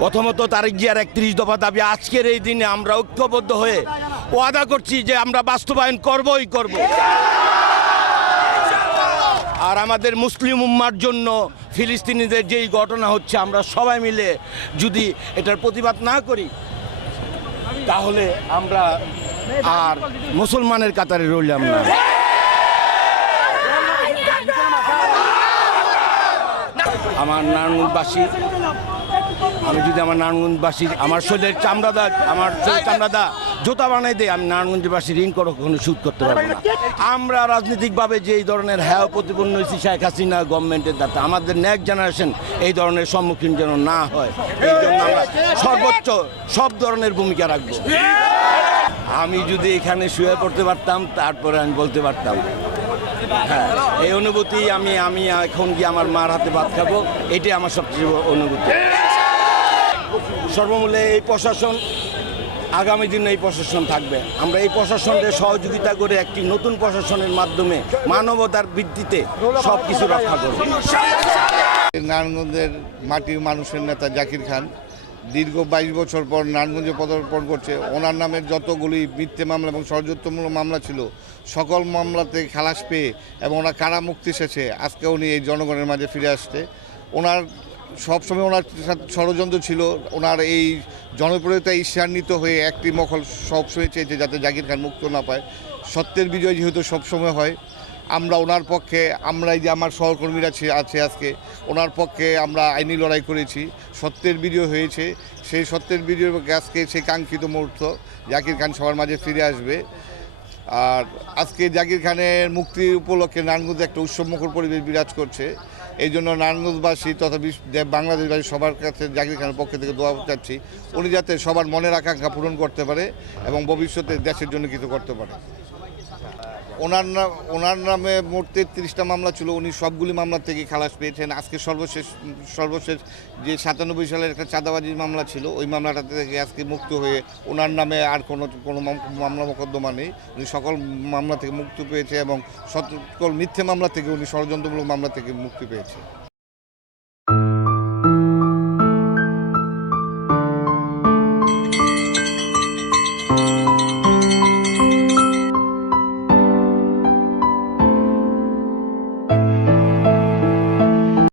প্রথমত তারেক জিয়ার একত্রিশ দফা দাবি, আজকের এই দিনে আমরা ঐক্যবদ্ধ হয়ে ওয়াদা করছি যে আমরা বাস্তবায়ন করবই করব। আর আমাদের মুসলিম উম্মার জন্য ফিলিস্তিনিদের যেই ঘটনা হচ্ছে, আমরা সবাই মিলে যদি এটার প্রতিবাদ না করি, তাহলে আমরা আর মুসলমানের কাতারে রইলাম না। আমার নারায়ণগঞ্জবাসী আমি যদি আমার নারায়ণগঞ্জবাসী আমার শরীরের চামড়াদা, আমার শরীরের চামড়াদা জোতা বানাই দেয় আমি নারায়ণগঞ্জবাসী ঋণ করো কখনো সুদ করতে পারব না। আমরা রাজনৈতিকভাবে যে এই ধরনের হ্যাঁ প্রতিপন্ন হয়েছি, শেখ হাসিনা গভর্নমেন্টের দ্বারা, আমাদের নেক্সট জেনারেশন এই ধরনের সম্মুখীন যেন না হয়। এই জন্য আমরা সর্বোচ্চ সব ধরনের ভূমিকা রাখব। আমি যদি এখানে শুয়ে পড়তে পারতাম, তারপরে আমি বলতে পারতাম। হ্যাঁ এই অনুভূতি আমি আমি এখন গিয়ে আমার মার হাতে ভাত খাব, এটাই আমার সবচেয়ে অনুভূতি। সর্বমূল্যে এই প্রশাসন, আগামী দিনে এই প্রশাসন থাকবে। আমরা এই প্রশাসনের সহযোগিতা করে একটি নতুন প্রশাসনের মাধ্যমে মানবতার ভিত্তিতে সব কিছু রক্ষা করব। নারায়ণগঞ্জের মাটির মানুষের নেতা জাকির খান দীর্ঘ বাইশ বছর পর নারায়ণগঞ্জে পদার্পণ করছে। ওনার নামের যতগুলি মিথ্যে মামলা এবং ষড়যন্ত্রমূলক মামলা ছিল, সকল মামলাতে খালাস পেয়ে এবং ওনার কারা মুক্তি এসেছে আজকে উনি এই জনগণের মাঝে ফিরে আসছে। ওনার সবসময় ওনার ষড়যন্ত্র ছিল। ওনার এই জনপ্রিয়তা ঈর্ষান্বিত হয়ে একটি মহল সবসময় চেয়েছে যাতে জাকির খান মুক্ত না পায়। সত্যের বিজয় যেহেতু সবসময় হয়, আমরা ওনার পক্ষে আমরা যে আমার সহকর্মীরা আছে আজকে, ওনার পক্ষে আমরা আইনি লড়াই করেছি। সত্যের বিজয় হয়েছে। সেই সত্যের বিজয় আজকে সেই কাঙ্ক্ষিত মুহূর্ত, জাকির খান সবার মাঝে ফিরে আসবে। আর আজকে জাকির খানের মুক্তির উপলক্ষে নারায়ণগঞ্জে একটা উৎসবমুখর পরিবেশ বিরাজ করছে। এই জন্য নারায়ণগঞ্জবাসী তথা বাংলাদেশবাসী সবার কাছে জাকির খানের পক্ষ থেকে দোয়া চাচ্ছি, উনি যাতে সবার মনের আকাঙ্ক্ষা পূরণ করতে পারে এবং ভবিষ্যতে দেশের জন্য কিছু করতে পারে। ওনার নাম ওনার নামে মোট তিরিশটা মামলা ছিল, উনি সবগুলি মামলা থেকে খালাস পেয়েছেন। আজকে সর্বশেষ সর্বশেষ যে সাতানব্বই সালের একটা চাঁদাবাজির মামলা ছিল, ওই মামলাটা থেকে আজকে মুক্ত হয়ে ওনার নামে আর কোনো কোনো মামলা মোকদ্দমা নেই। উনি সকল মামলা থেকে মুক্তি পেয়েছে এবং সকল মিথ্যে মামলা থেকে উনি ষড়যন্ত্রমূলক মামলা থেকে মুক্তি পেয়েছে।